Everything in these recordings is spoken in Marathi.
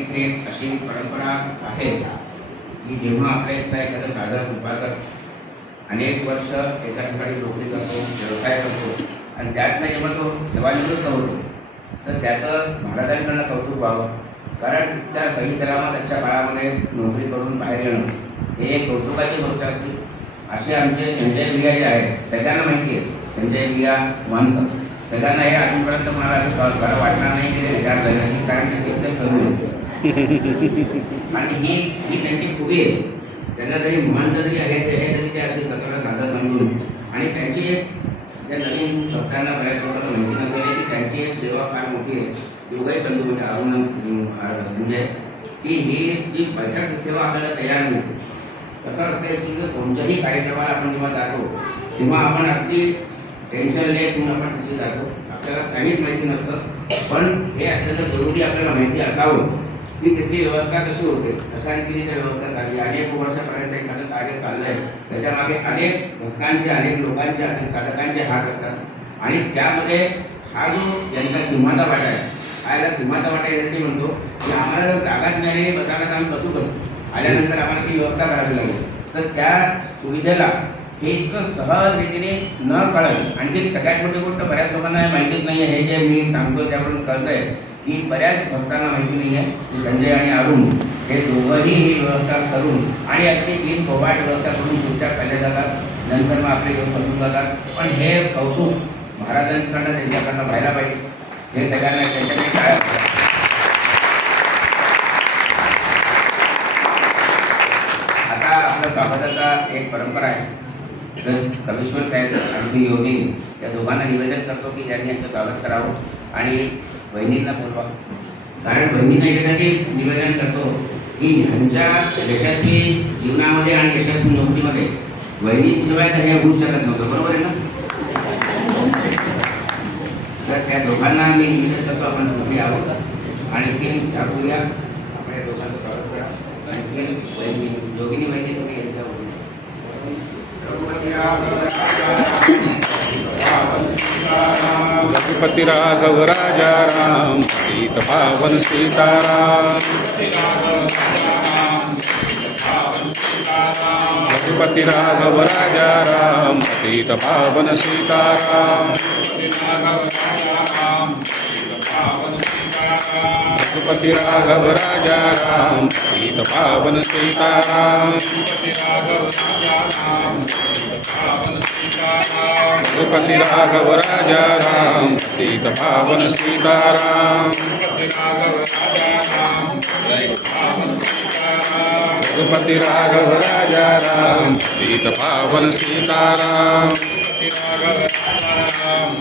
इथे अशी परंपरा आहे. की जेव्हा आपल्या इथला एखादा साधारण उपासक अनेक वर्ष एका ठिकाणी नोकरी करतो व्यवसाय करतो आणि त्यातनं जेव्हा तो सेवानिवृत्त होतो तर त्याचं महाराजांकडनं कौतुक व्हावं. कारण त्या सही सलामतच्या काळामध्ये नोकरी करून बाहेर येणं हे एक कौतुकाची गोष्ट असते. असे आमचे संजय बिया जे आहेत सगळ्यांना माहिती आहे. संजय बिया महंत सगळ्यांना हे अजूनपर्यंत मला असं बरं वाटणार नाही की ते रिटायर झाले कारण ते एकदम ठरवले आणि ही ही त्यांची पुढे आहे. त्यांना जरी म्हण जरी आहे ते हे तरी ते आपली स्वतःला दादा समजून आणि त्यांची एक त्या नवीन भक्तांना बऱ्याच लोकांना माहिती नसेल की त्यांची एक सेवा फार मोठी आहे. योगाई बंधू म्हणजे अरुणम म्हणजे की ही जी बैठक सेवा आपल्याला तयार मिळते. कसं असते की जर कोणत्याही कार्यक्रमाला आपण जेव्हा जातो तेव्हा आपण अगदी टेन्शन लेत म्हणून आपण तिथे जातो. आपल्याला काहीच माहिती नसतं. पण हे अत्यंत जरुरी आपल्याला माहिती असावं. ती तिथली व्यवस्था कशी होते. कशा रीतीने त्या व्यवस्था झाली अनेक वर्षापर्यंत एखादं कार्य चाललंय. आहे त्याच्यामागे अनेक भक्तांचे अनेक लोकांचे अनेक साधकांचे हात असतात. आणि त्यामध्ये हा जो ज्यांचा सीमाचा वाटा आहे हा याला सीमाचा वाटा यासाठी म्हणतो की आम्हाला जर जागाच नाही बसायला आम्ही बसू कसं? आल्यानंतर आम्हाला ती व्यवस्था करावी लागेल. तर त्या सुविधेला हे इतकं सहज रीतीने न कळत आणखी सगळ्यात मोठी गोष्ट बऱ्याच लोकांना माहितीच नाही आहे हे जे मी सांगतो त्यावरून कळतंय की बऱ्याच भक्तांना माहिती नाही आहे की संजय आणि अरुण हे दोघंही ही व्यवस्था करून आणि अगदी बिन कोबाट व्यवस्था करून पुढच्या खाल्ल्या जातात नंतर मग आपले घेऊन बसून जातात. पण हे कौतुक महाराजांकडनं त्यांच्याकडनं व्हायला पाहिजे. हे सगळ्यांना त्यांच्याकडे काय आता आपल्या स्वागताचा एक परंपरा आहे. तर कमेश्वर साहेब अगदी योगिनी या दोघांना निवेदन करतो की त्यांनी यांचं स्वागत करावं आणि बहिणींना बोलवा। कारण बहिणींना याच्यासाठी निवेदन करतो की ह्यांच्या यशस्वी जीवनामध्ये आणि यशस्वी नोकरीमध्ये बहिणींशिवाय तर हे होऊ शकत नव्हतं बरोबर आहे ना? तर त्या दोघांना मी निवेदन करतो आपण पुढे यावं आणखी चालूया. आपण या दोघांचं स्वागत करा. आणखी बहिणी दोघींनी बहिणी पति राघव राजा राम सीत पावन सीताराम। पति राघव राजा राम सीत पावन सीताराम। पति राघव राजा राम सीत पावन सीताराम। रघुपति राघव राजा राम सीत पावन सीताराम रघुपति राघव राजा राम सीत पावन सीताराम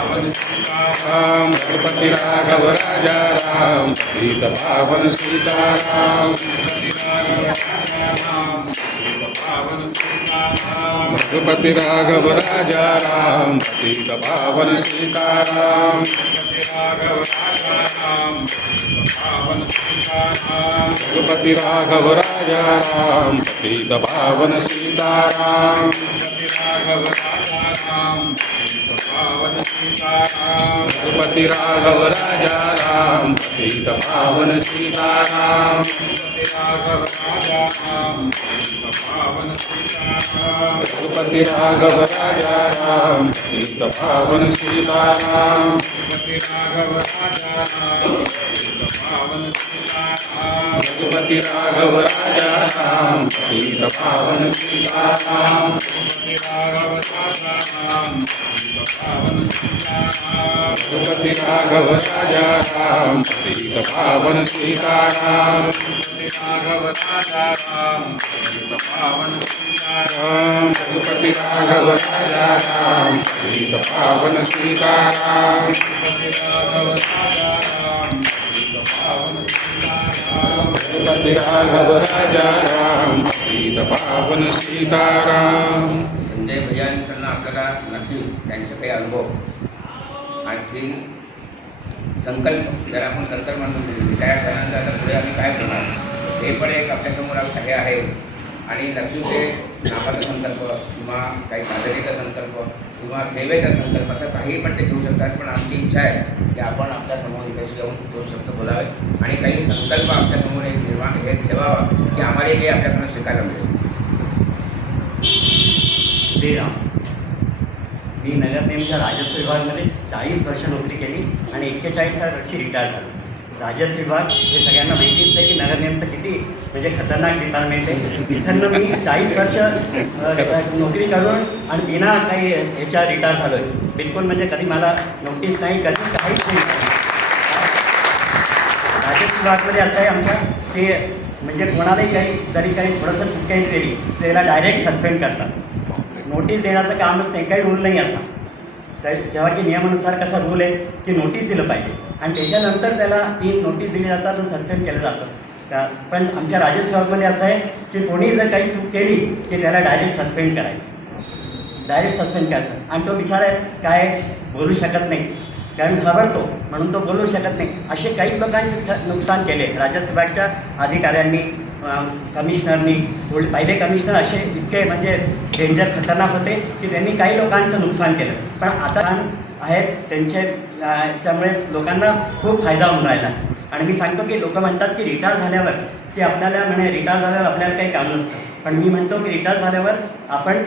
राम रघुपति राघव राजा राम सीत पावन सीताराम रघुपति राघव राजा राम सीत पावन सीताराम रघुपति राघव राजा रघुपति राघव राम पतित पावन सीताराम राम पावन सीताराम रघुपति राघव राजा राम पतित राम पावन सीताराम रघुपति राघव राजा राम पतित पावन सीताराम रघुपति राघव राजा राम पावन सीताराम रघुपति राघव राजा राम सीत पावन सीताराम रघुपति राघव राजा राम रघुपति राघव राजा राम रघुपति राघव राजा राम रघुपति राघव राजा राम रघुपति राघव राजा राम पतित पावन सीताराम संजय भैयांकडनं आपल्याला नक्की त्यांचे काही अनुभव. आणखी संकल्प ज्याला आपण संकल्प म्हणून तयार झाल्यानंतर आता पुढे आम्ही काय करणार? हे पण एक आपल्यासमोर हे आहे. आणि लक्ष्मीचे ते संकल्प किंवा काही साधनेचा संकल्प किंवा सेवेचा संकल्प असं काही पण ते घेऊ शकतात. पण आमची इच्छा आहे की आपण आपल्यासमोर इथे येऊन दोन शब्द बोलावे आणि काही संकल्प आपल्यासमोर एक निर्माण हे ठेवावा की आम्हाला हे आपल्याकडून शिकायला मिळेल. श्रीराम मी नगरनेमच्या राजस्व विभागामध्ये चाळीस वर्ष नोकरी केली आणि एक्केचाळीस वर्षी रिटायर झालो. राजस्व विभाग हे सगळ्यांना माहितीच आहे की नगरनियमचं किती म्हणजे खतरनाक डिपार्टमेंट आहे. इथं मी चाळीस वर्ष नोकरी करून आणि बिना काही ह्याच्या रिटायर झालो आहे बिलकुल म्हणजे कधी मला नोटीस नाही कधी काहीच नाही. राजस्व विभागमध्ये असं आहे आमच्या की म्हणजे कोणालाही काही जरी काही थोडंसं चुकाई केली तर त्याला डायरेक्ट सस्पेंड करतात. नोटीस देण्याचं कामच नाही काही रूल नाही असा. तर जेव्हा की नियमानुसार कसा रूल आहे की नोटीस दिलं पाहिजे. आणि त्याच्यानंतर त्याला ती नोटीस दिली जातात आणि सस्पेंड केलं जातं. पण आमच्या राजस्व विभागमध्ये असं आहे की कोणी जर काही चूक केली की त्याला डायरेक्ट सस्पेंड करायचं. डायरेक्ट सस्पेंड करायचं. आणि तो बिचारा काय बोलू शकत नाही. कारण घाबरतो. म्हणून तो बोलू शकत नाही. असे काही लोकांचे नुकसान केले. राजस्व विभागच्या अधिकाऱ्यांनी कमिशनरनी पहिले कमिशनर असे इतके म्हणजे डेंजर खतरनाक होते की त्यांनी काही लोकांचं नुकसान केलं. पण आता छान आहेत त्यांचे अं, याच्यामुळे लोकांना खूप फायदा होऊन राहिला. आणि मी सांगतो की लोक म्हणतात की रिटायर झाल्यावर की आपल्याला म्हणे रिटायर झाल्यावर आपल्याला काही काम नसतं. पण मी म्हणतो की रिटायर झाल्यावर आपण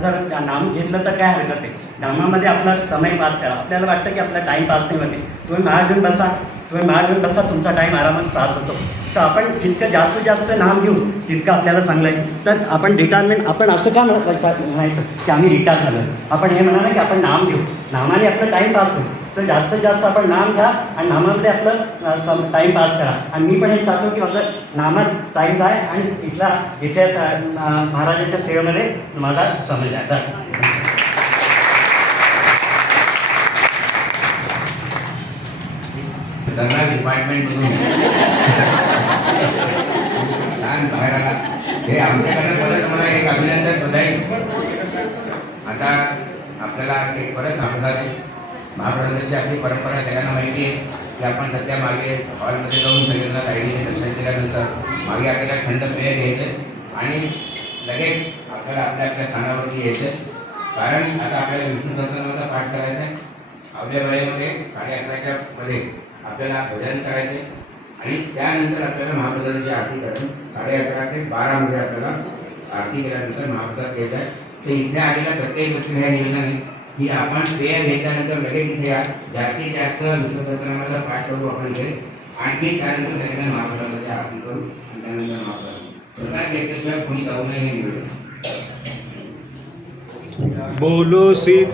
जर नाम घेतलं तर काय हरकत आहे? नामामध्ये आपला समय पास करा. आपल्याला वाटतं की आपला टाईम पास नाही होते तुम्ही महाग घेऊन बसा. तुम्ही महाग घेऊन बसा तुमचा टाईम आरामात पास होतो. तर आपण जितकं जास्तीत जास्त नाम घेऊ तितकं आपल्याला चांगलं आहे. तर आपण रिटायरमेंट आपण असं का म्हणायचं की आम्ही रिटायर झालो आपण हे म्हणा ना की आपण नाम घेऊ. नामाने आपलं टाईम पास होईल. तर जास्तीत जास्त आपण नाम घ्या आणि नामामध्ये आपलं टाईम पास करा. आणि मी पण हे चाहतो की माझं नामात टाईम जाय आणि इथला इथे महाराजांच्या सेवेमध्ये माझा समज आहे बस. खतरनाक डिपार्टमेंटमधून छान बाहेर आला. हे आमच्याकडनं परत मला एक अभिनंदन बधाई. आता आपल्याला एक परत आपल्याला महाप्रबंधाची आपली परंपरा सगळ्यांना माहिती आहे की आपण सध्या मागे हॉलमध्ये जाऊन सगळ्यांना ताईने दर्शन दिल्यानंतर मागे आपल्याला थंड पेय घ्यायचं आणि लगेच आपल्याला आपल्या आपल्या स्थानावरती यायचं कारण आता आपल्याला विष्णू सहस्रनामाचा पाठ करायचा आहे. आपल्या वेळेमध्ये साडे अकराच्या मध्ये आपल्याला भजन करायचे. आणि त्यानंतर आपल्याला महाप्रसादाची आरती करायची साडे अकरा ते बारामध्ये आपल्याला आरती केल्यानंतर महाप्रसाद घ्यायचा आहे. तर इथे आलेल्या प्रत्येक व्यक्ती ह्या निवेदन आहे की आपण पेय घेतल्यानंतर लगेच इथे या. जास्तीत जास्त विश्वसनामाचा पाठ करू आपण इथे. आणखी त्यानंतर सगळ्यांना महाप्रसादाची आरती करू. आणि त्यानंतर महाप्रसाद प्रसाद घेतल्याशिवाय कोणी जाऊ नये हे निवेदन. बोलो सिद्ध.